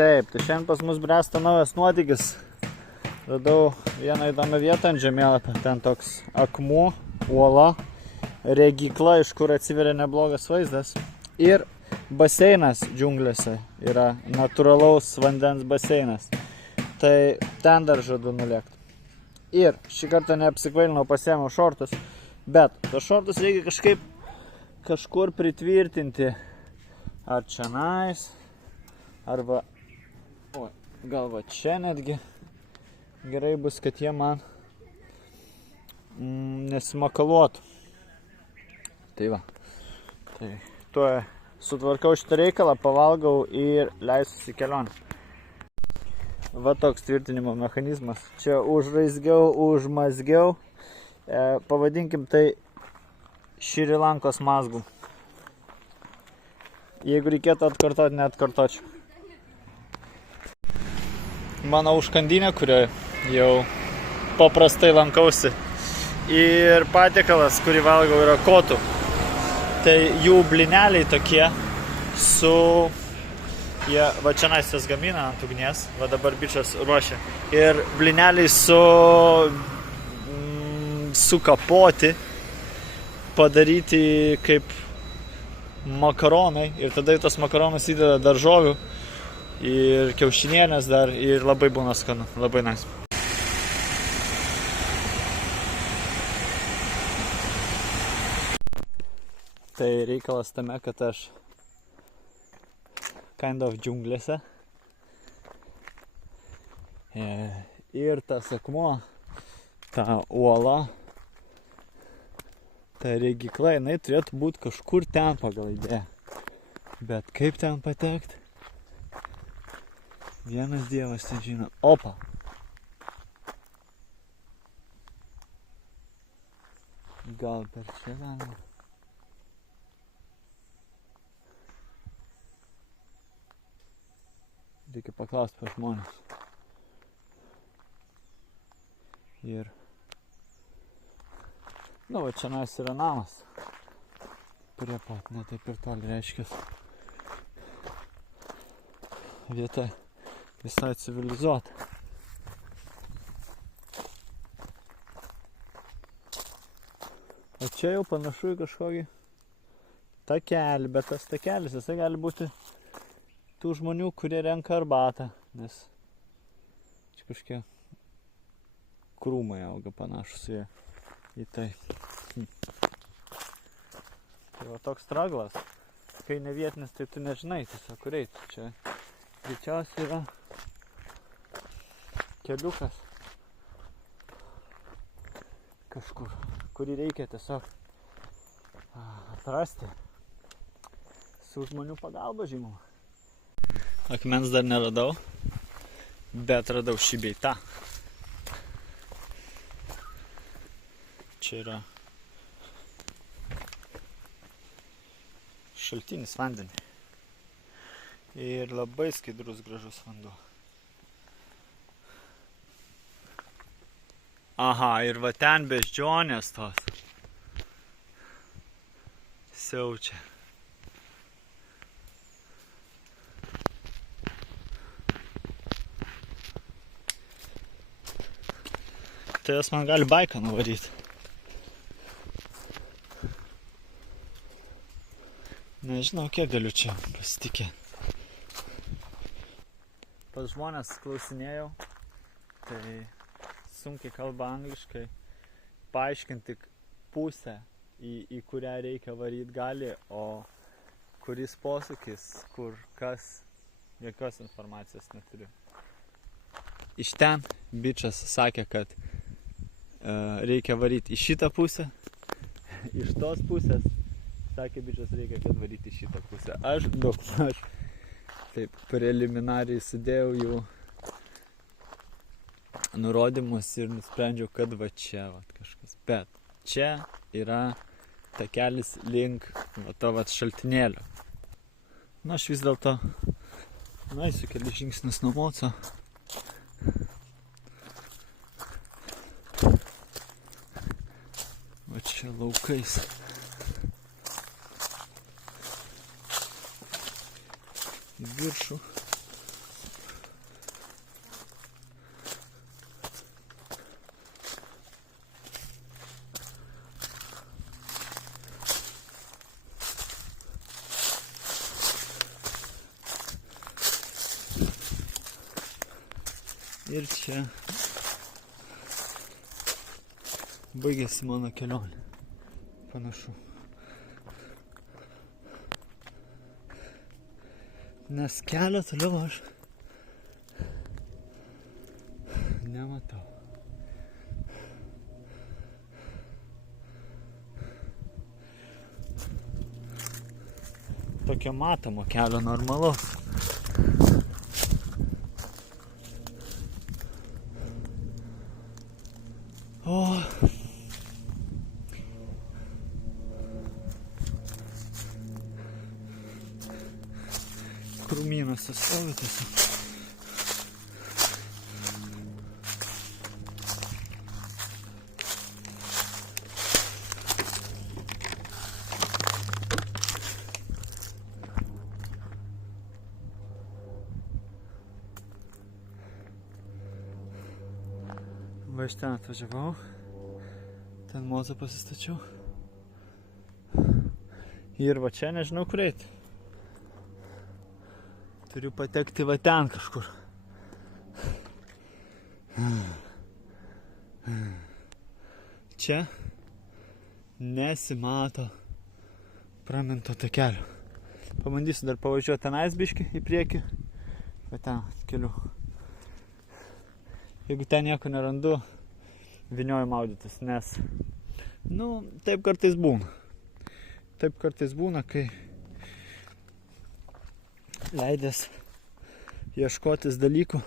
Taip, tai šiandien pas mus bręsta naujas nuotykis. Radau vieną įdomią vietą ant žemėlapio. Ten toks akmuo, uola, regykla, iš kur atsiveria neblogas vaizdas. Ir baseinas džiunglėse yra natūralaus vandens baseinas. Tai ten dar žadu nulėkti. Ir šį kartą neapsikvailinau, pasiėmiau šortus. Bet tos šortus reikia kažkur pritvirtinti. Ar čionais, arba gal va čia netgi. Gerai bus, kad jie man nesimakaluotų. Tai va. Tai tuo sutvarkau šitą reikalą, pavalgau ir leisiuosi į kelionę. Va toks tvirtinimo mechanizmas. Čia užraizgiau, užmazgiau. Pavadinkim tai Šri Lankos mazgų. Jeigu reikėtų atkartoti, neatkartočiau. Mano užkandinė, kurioje jau paprastai lankausi. Ir patiekalas, kurį valgau, yra kotų. Tai jų blineliai tokie su... Jie va čia jas gamina ant ugnies. Va dabar bičas ruošia. Ir blineliai sukapoti, padaryti kaip makaronai. Ir tada į tos makaronus įdeda daržovių ir kiaušinienės dar. Ir labai būna skanu. Labai nice. Tai reikalas tame, kad aš kind of džiunglėse. Ir tas akmuo, ta uola, ta regykla, jinai turėtų būti kažkur ten pagal idėją. Bet kaip ten patekti? Vienas dievas ten žino. Opa! Gal per čia galima? Reikia paklausti per žmonės. Ir... Nu, va čia nais yra namas. Prie pat, ne taip ir toli reiškias. Vieta visai civilizuota. O čia jau panašu į kažkokį takelį, bet tas takelis, jisai gali būti tų žmonių, kurie renka arbatą, nes čia kažkokie krūmai auga panašus į tai. Tai va toks straglas. Kai ne vietinis, tai tu nežinai tiesiog kur eiti. Čia greičiausiai yra keliukas kažkur, kurį reikia tiesiog atrasti su žmonių pagalba, žinoma. Akmens dar neradau, bet radau šį bei tą. Čia yra šaltinis vandenį. Ir labai skaidrus, gražus vanduo. Aha, ir va ten beždžionės tos. Siaučia. Tai jos man gali baiką nuvaryti. Nežinau, kiek galiu čia pasitikėti. Pas žmonės klausinėjau, tai sunkiai kalba angliškai. Paaiškinti pusę, į kurią reikia varyti gali, o kuris posūkis, kur kas, jokios informacijos neturiu. Iš ten bičas sakė, kad reikia varyti į šitą pusę, iš tos pusės, sakė bičas, reikia, kad varyti į šitą pusę. Aš daugmaž taip preliminariai sudėjau jų nurodymus ir nusprendžiau, kad va čia va kažkas. Bet čia yra takelis link va to va šaltinėlio. Nu, aš vis dėlto nueisiu kelis žingsnius nuo moco. Va čia laukais. Į viršų Ir čia baigėsi mano kelionė. Panašu. Nes kelio toliau aš nematau. Tokio matomo kelio normalu. O krūmynas stovi tiesiog. Va iš ten atvažiavau, ten mozą pasistačiau ir va čia nežinau kur eiti. Turiu patekti va ten kažkur. Čia nesimato praminto takelio. Pabandysiu dar pavažiuoti tenais biškį į priekį, va ten keliu. Jeigu ten nieko nerandu, vynioju maudytis, nes, taip kartais būna. Taip kartais būna, kai leidęs ieškotis dalykų,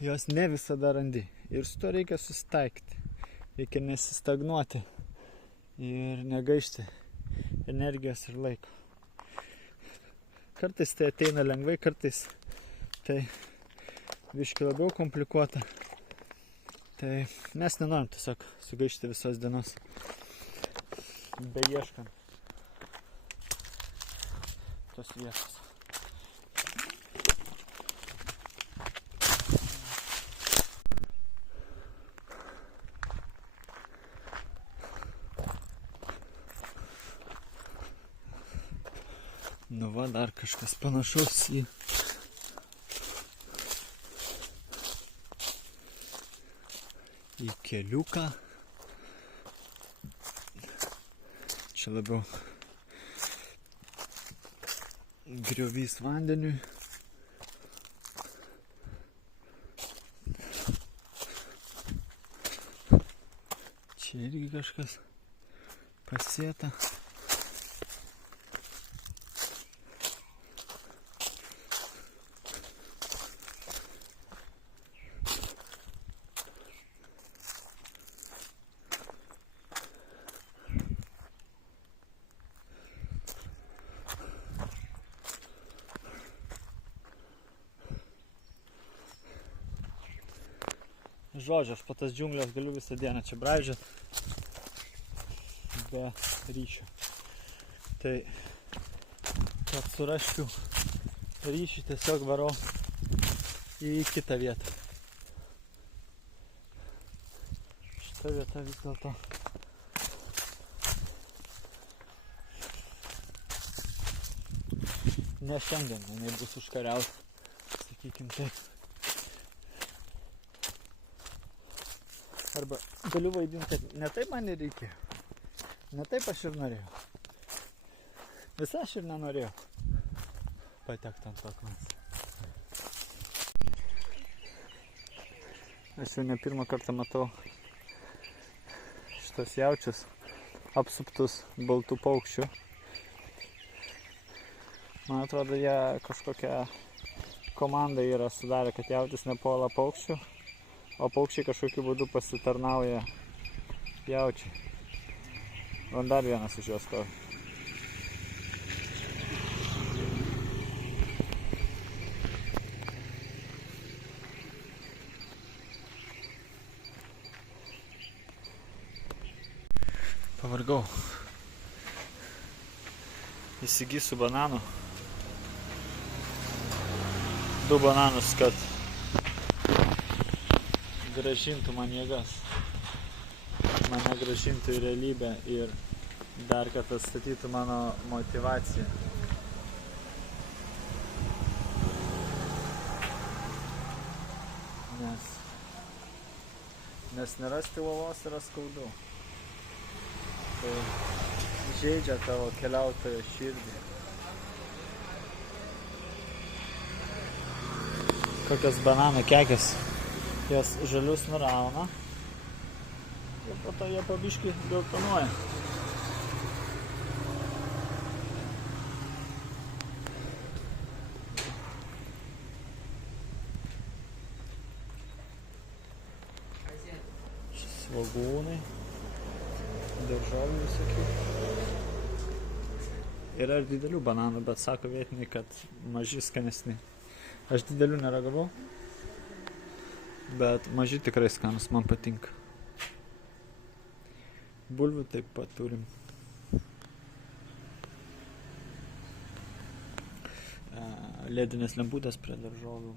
jos ne visada randi. Ir su to reikia susitaikyti. Reikia nesistagnuoti ir negaišti energijos ir laiko. Kartais tai ateina lengvai, kartais tai biškį labiau komplikuota. Tai mes nenorim tiesiog sugaišti visos dienos beieškant tos vietos. Nu va, dar kažkas panašus į keliuką. Čia labiau griovys vandeniui. Čia irgi kažkas pasėta. Žodžiu, aš po tas džiunglės galiu visą dieną čia braidžiot be ryšio. Tai, kad surasčiau ryšį, tiesiog varau į kitą vietą. Šita vieta vis dėlto ne šiandien, jinai bus užkariauta, sakykim taip. Arba galiu vaidinti, kad ne taip man ir reikėjo. Ne taip aš ir norėjau. Visą aš ir nenorėjau patekti ant akmens. Aš jau ne pirmą kartą matau šitos jaučius apsuptus baltų paukščių. Man atrodo, jie kažkokią komandą yra sudarę, kad jautis nepuola paukščių. O paukščiai kažkokiu būdu pasitarnauja jaučiai. O dar vienas iš jos stovi. Pavargau. Įsigysiu bananų. 2 bananus, kad grąžintų man jėgas, mane grąžintų į realybę ir dar kad atstatytų mano motivaciją. nes nerasti uolos yra skaudu. Tai žaidžia tavo keliautojo širdį. Kokios bananų kekės. Jos žalius nurauna. Ir po to jie pabiškį geltonuoja. Svogūnai, daržovių visokių. Yra ir didelių bananų, bet sako vietiniai, kad maži skanesni. Aš didelių neragavau, bet maži tikrai skanus, man patinka. Bulvių taip pat turim. Ledinės lemputės prie daržovių.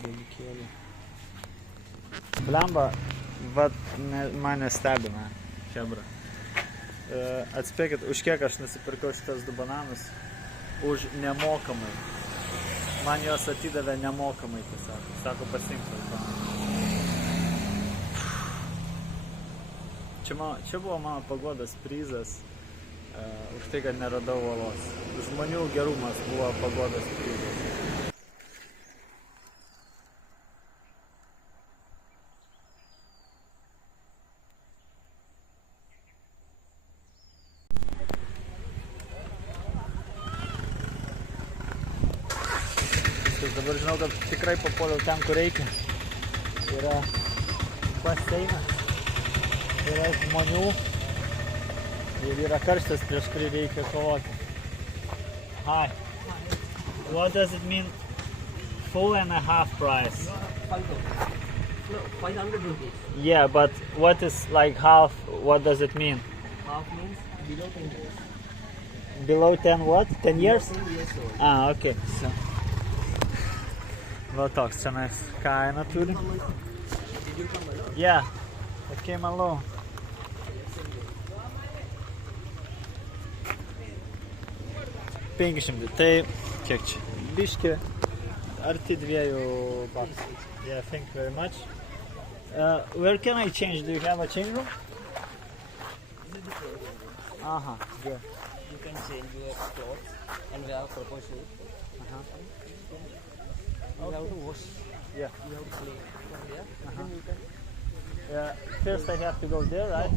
Dalykėlį. Blemba, mane stebina, chebra. Atspėkit, už kiek aš nusipirkau šitas 2 bananus? Už nemokamai. Man juos atidavė nemokamai tiesiog. Sako, pasiimk tas bananas. Čia buvo mano paguodos prizas už tai, kad neradau uolos. Žmonių gerumas buvo paguodos prizas. Dabar žinau, kad tikrai papuoliau ten, kur reikia. Yra baseinas, yra žmonių ir yra karštis, prieš kurį reikia kovoti. Hi. What does it mean full and a half price? 500 rupees. Yeah, but what is like half? What does it mean? Half means below 10 years. Below 10 what? 10 years? 10 years old. Ah, okay. So. Va toks čia kaina turi. Did you come alone? Yeah, I came alone. $500. Tai kiek čia? Biški arti 2 baksų. Yeah, thank you very much. Where can I change? Do you have a change room? Aha, good. You can change your clothes and we have proper shoes. You have to wash. Yeah. You have to clean from there. Then you can. First I have to go there, right?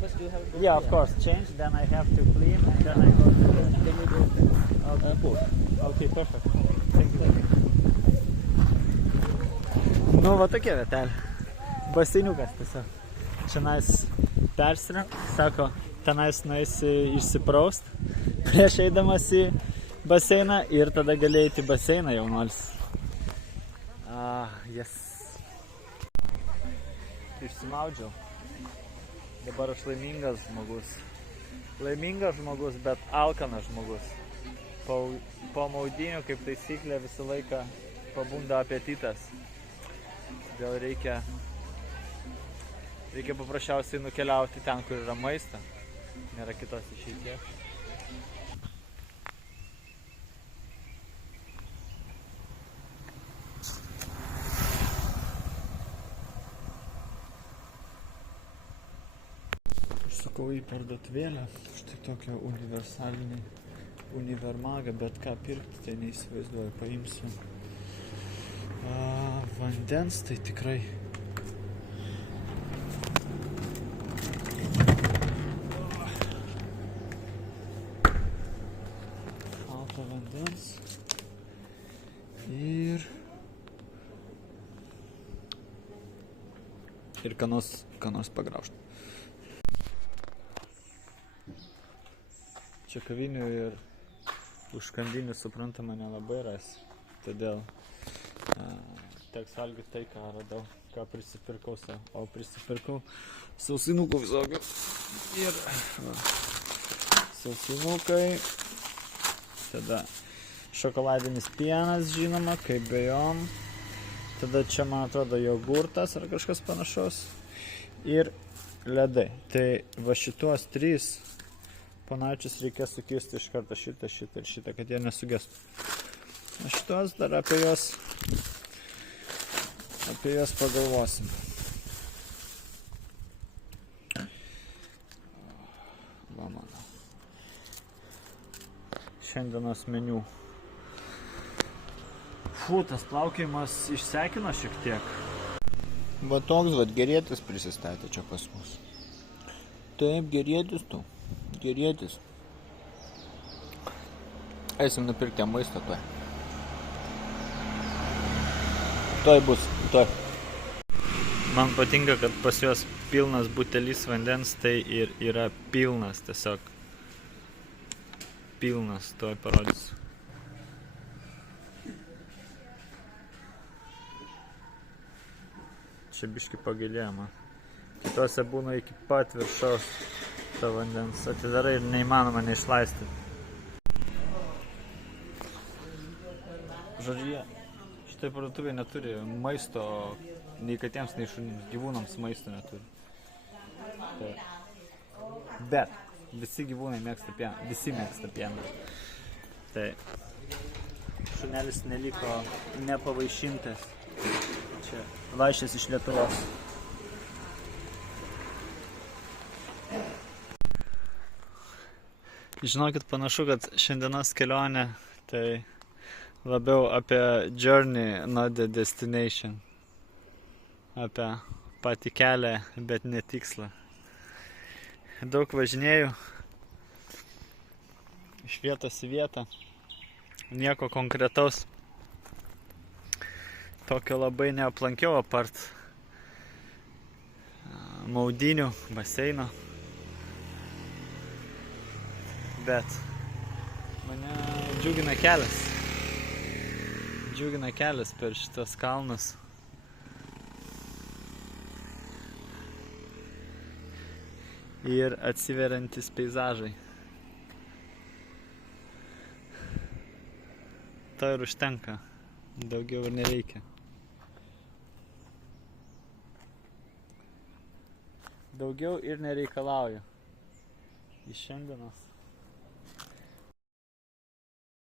First you have to go Yeah, of course. Change, then I have to clean, and then I go to the... Then you go to the airport. Okay, perfect. Thank you. Nu, va tokia vietelė. Baseiniukas tiesiog. Čionais persirink, sako, tenais nueisi išsipraust prieš eidamas į baseiną ir tada gali eiti į baseiną jaunuolis. Yes. Išsimaudžiau. Dabar aš laimingas žmogus. Laimingas žmogus, bet alkanas žmogus. Po maudynių, kaip taisyklė, visą laiką pabunda apetitas. Todėl reikia paprasčiausiai nukeliauti ten, kur yra maista. Nėra kitos išeities. Užsukau į parduotuvėlę, štai tokią universalinį univermagą, bet ką pirkti, tai neįsivaizduoju, paimsiu. Vandens tai tikrai. Šalto vandens. Ir ką nors pagraužti. Čia kavinių ir užkandinių suprantama nelabai rasi, todėl teks valgyti tai, ką radau, ką prisipirkau savo. O prisipirkau sausinukų visokių. Ir sausinukai, tada šokoladinis pienas, žinoma, kaip bejom. Tada čia, man atrodo, jogurtas ar kažkas panašaus. Ir ledai. Tai va šituos 3 Panašius reikės sukisti iš karto šitą ir šitą, kad jie nesugestų. O šitos dar apie juos pagalvosim. Va mano. Šiandienos meniu. Tas plaukėjimas išsekino šiek tiek. Va toks gerėtis prisistatė čia pas mus. Taip, gerėtis tu. Gerėtis. Eisim nupirkti maisto tuoj. Tuoj bus, tuoj. Man patinka, kad pas juos pilnas butelis vandens, tai ir yra pilnas tiesiog. Pilnas, tuoj parodysiu. Čia biški pagilėjama. Kitose būna iki pat viršaus to vandens. Atidarai ir neįmanoma neišlaisti. Žodžiu, šitai parduotuvė neturi maisto, nei katėms, nei šunims, gyvūnams maisto neturi. Tai. Bet visi gyvūnai mėgsta pieną. Visi mėgsta pieną. Tai šunelis neliko nepavaišintas. Čia laiškis iš Lietuvos. Žinokit, panašu, kad šiandienos kelionė tai labiau apie journey, not the destination. Apie patį kelią, bet ne tikslą. Daug važinėjau iš vietos į vietą. Nieko konkretaus. Tokio labai neaplankiau apart maudynių, baseino. Bet mane džiugina kelias. Džiugina kelias per šitas kalnus. Ir atsiveriantis peizažai. To ir užtenka. Daugiau ir nereikia. Daugiau ir nereikalauju iš šiandienos.